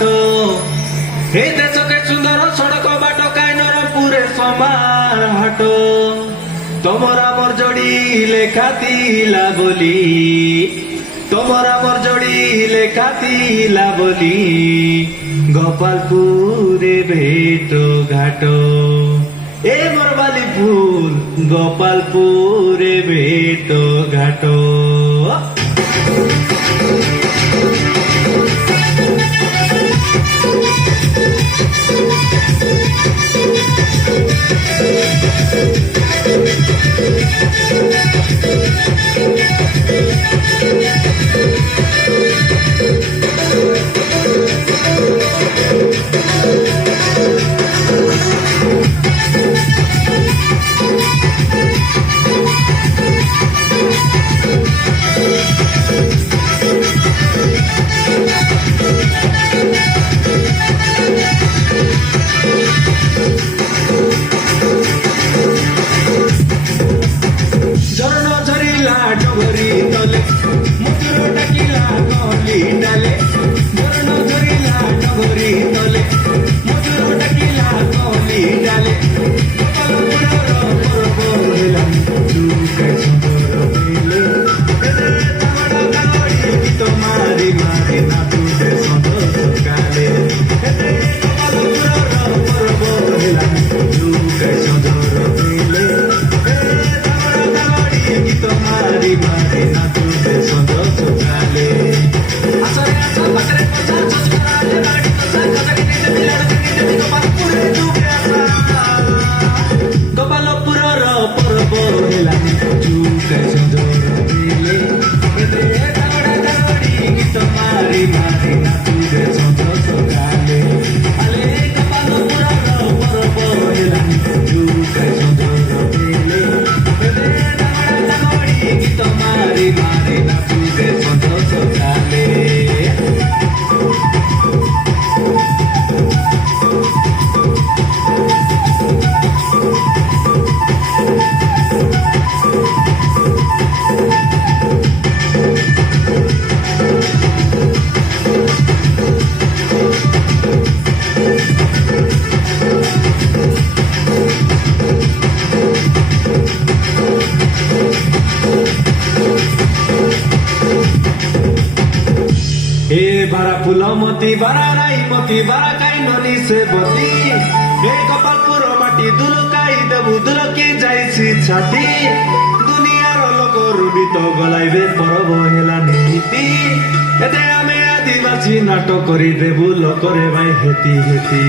ঘাট হে দেশকে সুন্দর সড়ক বাট কাই নরপুরে সমান হাট তোমার আমার জড়ি লেখা তিলা বলি তোমার আমার জড়ি লেখা তিলা বলি গোপালপুরে ভেট ঘাট এ মোর বালি ফুল গোপালপুরে ভেট ঘাট ডগরি তলে মুচুর ডাকিলা কলি ডালে বরণ ধরিলা ডগরি তলে মুচুর ডাকিলা কলি ডালে গোপালপুরর পর্ব হইলাম দুকাই সুন্দর হইলে গীত মারি মারি না তুতে সুন্দর সকালে গোপালপুরর পর্ব হইলাম দুকাই সুন্দর হইলে গীত মারি মারি না তুতে সুন্দর সকালে আসরে আসর পাকরে পচা সজকালে বাড়ি তোসা কতকি দিতে মিলার দিতে গোপালপুরে ডুবে আসা গোপালপুরর পর্ব হেলাম চুকে সুন্দর দিলে এতে দাওড়া দাওড়ি গীত মারি মারি না তুতে সুন্দর সকালে আলে গোপালপুরর পর্ব হেলাম চুকে সুন্দর দিলে গীত মারি মারি না তুতে সুন্দর সকালে हे बारा फुलमती बारा राईमती बारा काई ननी से बती हे गोपालपुर माटी दुलकाई देबु दुलकी जाइछि छाती दुनियार लोकर बित गलाइबे परब हेला नीति एते आमे आदिवासी नाटक करी देबु लोकरे भाई हेती हेती